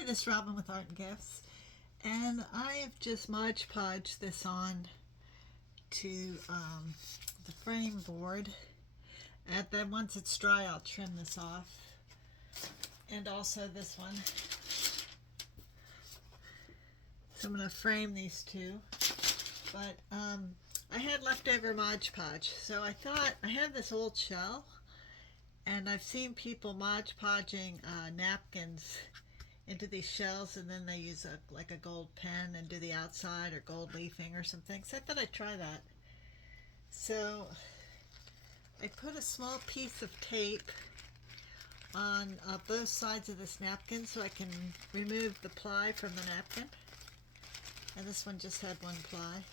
Hey, this is Robin with Art and Gifts, and I have just Mod Podged this on to the frame board, and then once it's dry I'll trim this off, and also this one. So I'm going to frame these two, but I had leftover Mod Podge, so I thought I had this old shell, and I've seen people Mod Podging napkins into these shells, and then they use like a gold pen and do the outside or gold leafing or something. So I thought I'd try that. So I put a small piece of tape on both sides of this napkin so I can remove the ply from the napkin. And this one just had one ply.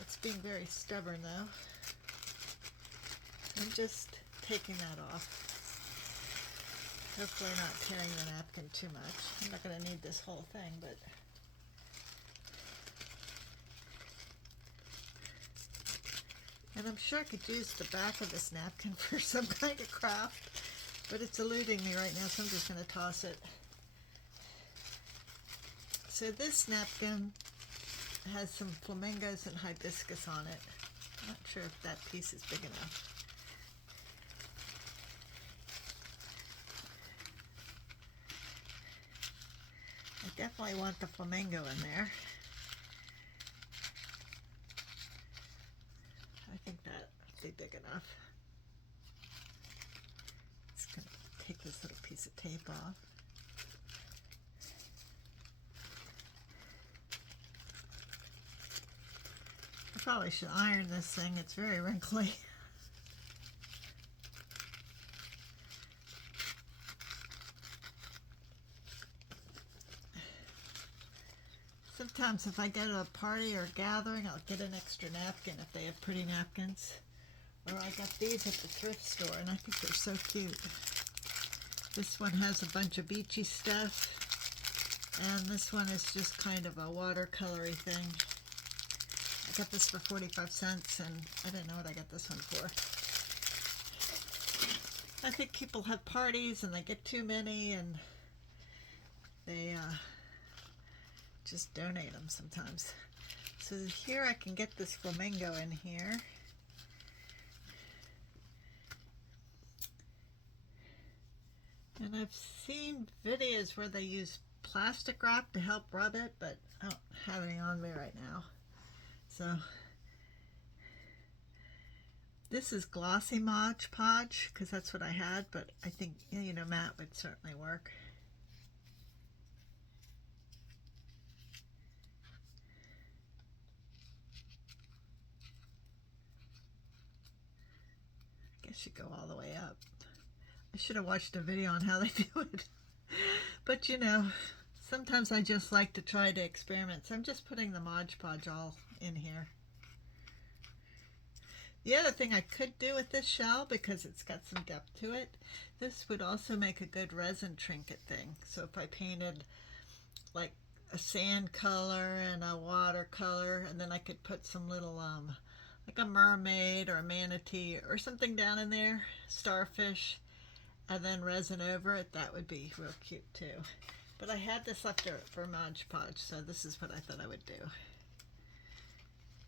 It's being very stubborn though. I'm just taking that off. Hopefully not tearing the napkin too much. I'm not going to need this whole thing, but and I'm sure I could use the back of this napkin for some kind of craft, but it's eluding me right now, so I'm just going to toss it. So this napkin has some flamingos and hibiscus on it. I'm not sure if that piece is big enough. I definitely want the flamingo in there. I think that'll be big enough. Just going to take this little piece of tape off. I probably should iron this thing. It's very wrinkly. Sometimes if I go to a party or a gathering, I'll get an extra napkin if they have pretty napkins. Or I got these at the thrift store, and I think they're so cute. This one has a bunch of beachy stuff, and this one is just kind of a watercolory thing. I got this for 45 cents, and I didn't know what I got this one for. I think people have parties, and they get too many, and they just donate them sometimes. So here I can get this flamingo in here. And I've seen videos where they use plastic wrap to help rub it, but I don't have any on me right now. So this is glossy Mod Podge because that's what I had, but I think, you know, matte would certainly work. I guess you go all the way up. I should have watched a video on how they do it. But you know, sometimes I just like to try to experiment. So I'm just putting the Mod Podge all in here. The other thing I could do with this shell, because it's got some depth to it, this would also make a good resin trinket thing. So if I painted like a sand color and a watercolor, and then I could put some little like a mermaid or a manatee or something down in there, starfish, and then resin over it, that would be real cute too. But I had this left for Mod Podge, so this is what I thought I would do.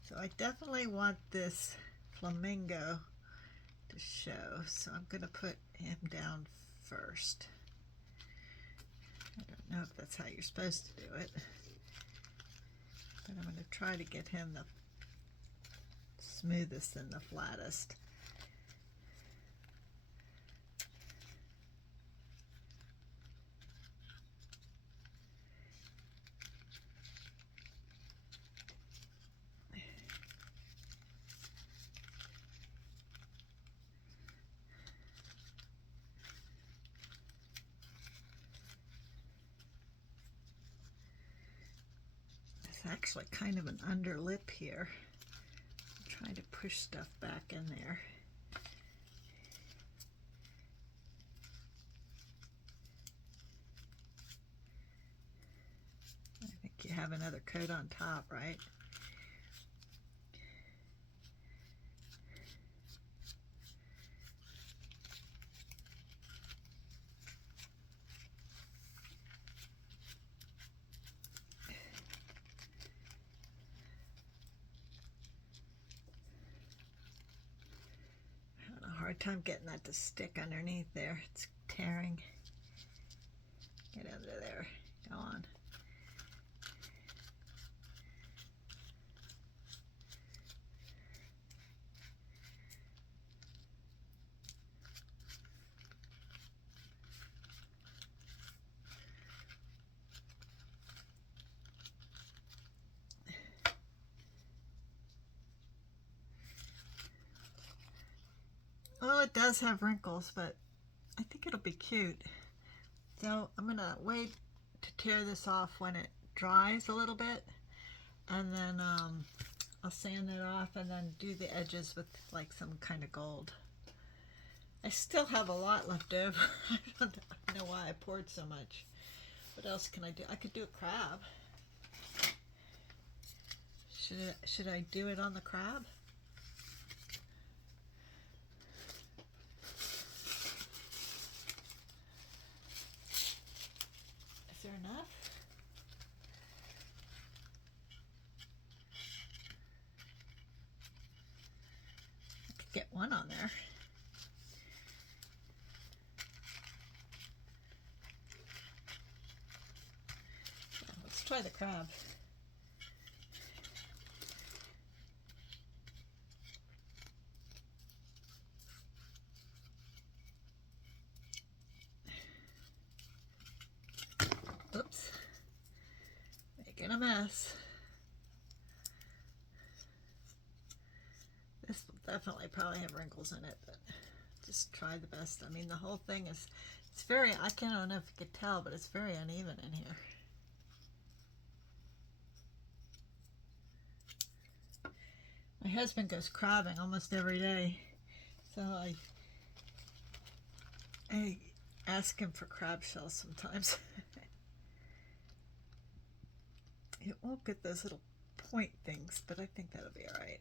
So I definitely want this flamingo to show, so I'm going to put him down first. I don't know if that's how you're supposed to do it, but I'm going to try to get him the smoothest and the flattest. It's actually kind of an under lip here. I'm trying to push stuff back in there. I think you have another coat on top, right? hard time getting that to stick underneath there. It's tearing. Get under there. Go on. Well, it does have wrinkles, but I think it'll be cute. So I'm gonna wait to tear this off when it dries a little bit, and then I'll sand it off and then do the edges with like some kind of gold. I still have a lot left over. I don't know why I poured so much. What else can I do? I could do a crab. Should I do it on the crab? Is there enough? I could get one on there. Yeah, let's try the crab. Oops. Making a mess. This will definitely probably have wrinkles in it, but just try the best. I mean, the whole thing is, it's very, I don't know if you could tell, but it's very uneven in here. My husband goes crabbing almost every day, so I ask him for crab shells sometimes. It won't get those little point things, but I think that'll be all right.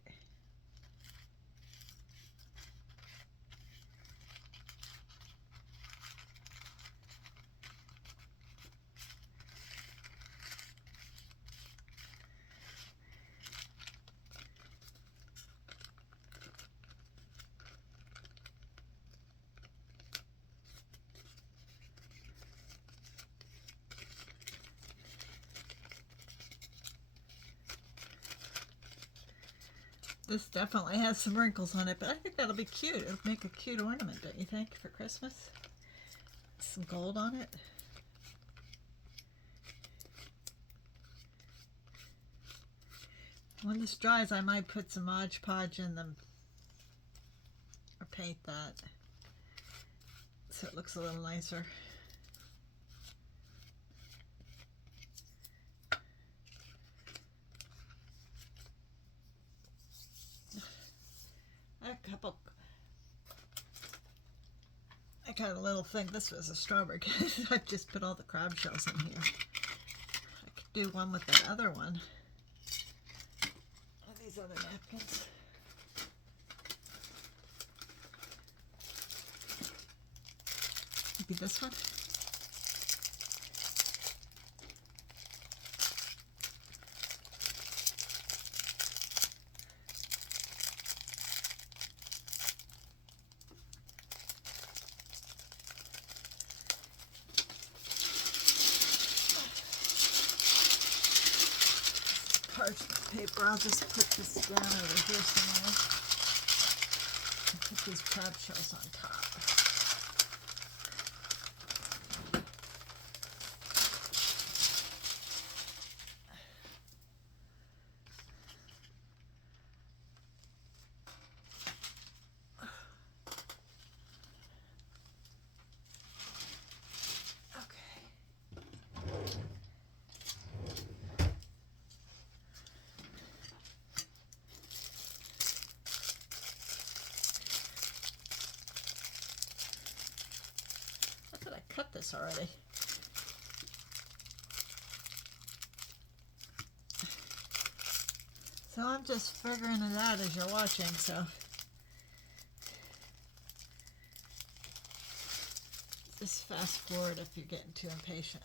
This definitely has some wrinkles on it, but I think that'll be cute. It'll make a cute ornament, don't you think, for Christmas? Some gold on it. When this dries, I might put some Mod Podge in them or paint that so it looks a little nicer. A couple. I got a little thing. This was a strawberry. I just put all the crab shells in here. I could do one with that other one. These other napkins. Maybe this one. Parchment paper. I'll just put this down over here somewhere and put these crab shells on top. Cut this already. So I'm just figuring it out as you're watching, so just fast forward if you're getting too impatient.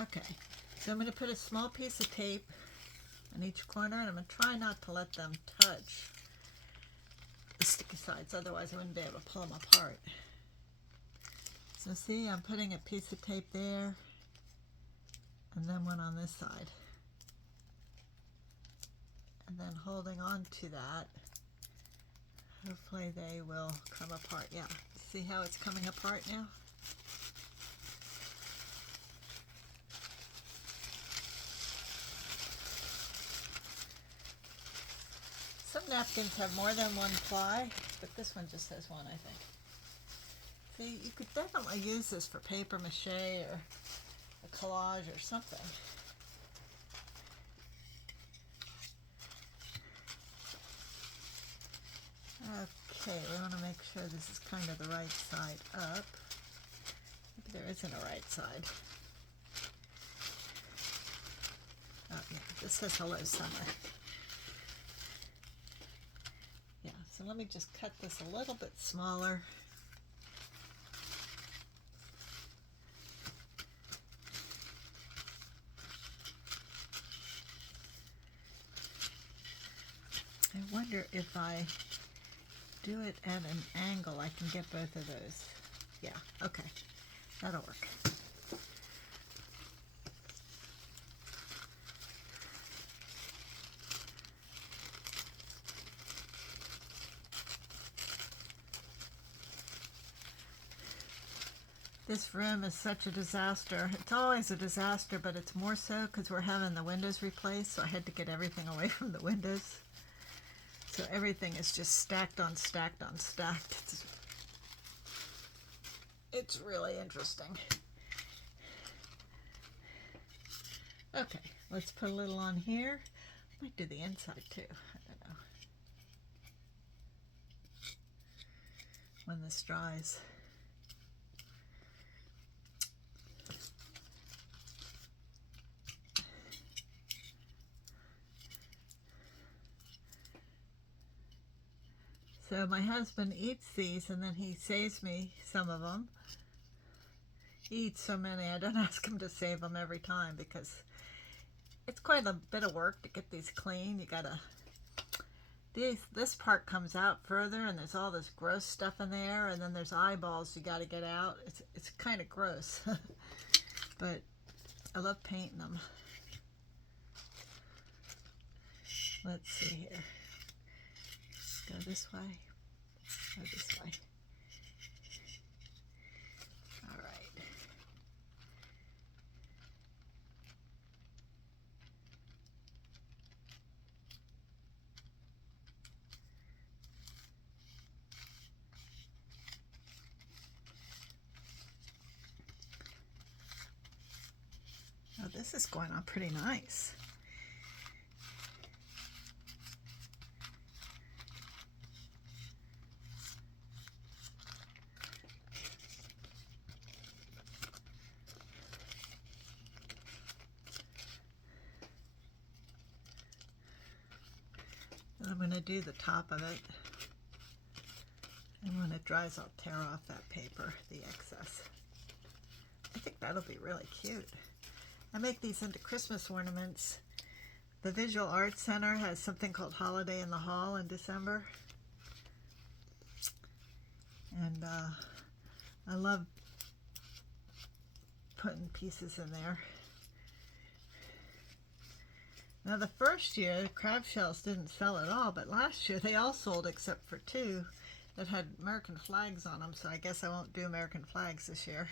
Okay, So I'm going to put a small piece of tape on each corner, and I'm going to try not to let them touch the sticky sides, otherwise I wouldn't be able to pull them apart. So see, I'm putting a piece of tape there, and then one on this side. And then holding on to that, hopefully they will come apart. Yeah, see how it's coming apart now? Some napkins have more than one ply, but this one just has one, I think. See, you could definitely use this for paper mache or a collage or something. Okay, we want to make sure this is kind of the right side up. Maybe there isn't a right side. Oh yeah, this says hello summer. Yeah, so let me just cut this a little bit smaller. I wonder if I do it at an angle, I can get both of those. Yeah, okay, that'll work. This room is such a disaster. It's always a disaster, but it's more so because we're having the windows replaced, so I had to get everything away from the windows. So everything is just stacked on stacked on stacked. It's really interesting. Okay, let's put a little on here. I might do the inside too. I don't know. When this dries. So my husband eats these and then he saves me some of them. He eats so many, I don't ask him to save them every time because it's quite a bit of work to get these clean. You gotta, this part comes out further and there's all this gross stuff in there, and then there's eyeballs you gotta get out. It's kind of gross, but I love painting them. Let's see here. Go this way, go this way. All right. Oh, this is going on pretty nice. I'm going to do the top of it, and when it dries I'll tear off that paper, the excess. I think that'll be really cute. I make these into Christmas ornaments. The Visual Arts Center has something called Holiday in the Hall in December, and I love putting pieces in there. Now the first year, the crab shells didn't sell at all, but last year they all sold except for 2 that had American flags on them, so I guess I won't do American flags this year.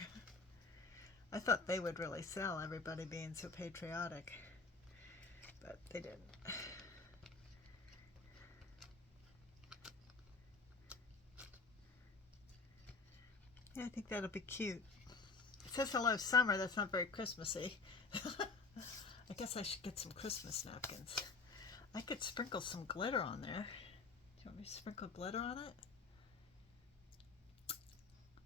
I thought they would really sell, everybody being so patriotic, but they didn't. Yeah, I think that'll be cute. It says hello summer, that's not very Christmassy. I guess I should get some Christmas napkins. I could sprinkle some glitter on there. Do you want me to sprinkle glitter on it?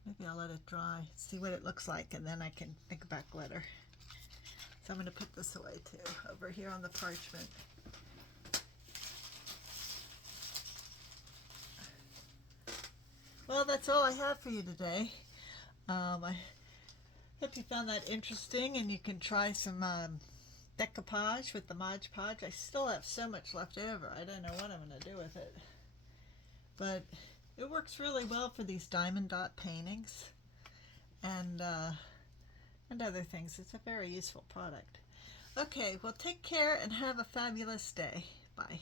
Maybe I'll let it dry, see what it looks like, and then I can think about glitter. So I'm going to put this away too, over here on the parchment. Well, that's all I have for you today. I hope you found that interesting, and you can try some decoupage with the Mod Podge. I still have so much left over. I don't know what I'm going to do with it. But it works really well for these diamond dot paintings and other things. It's a very useful product. Okay, well, take care and have a fabulous day. Bye.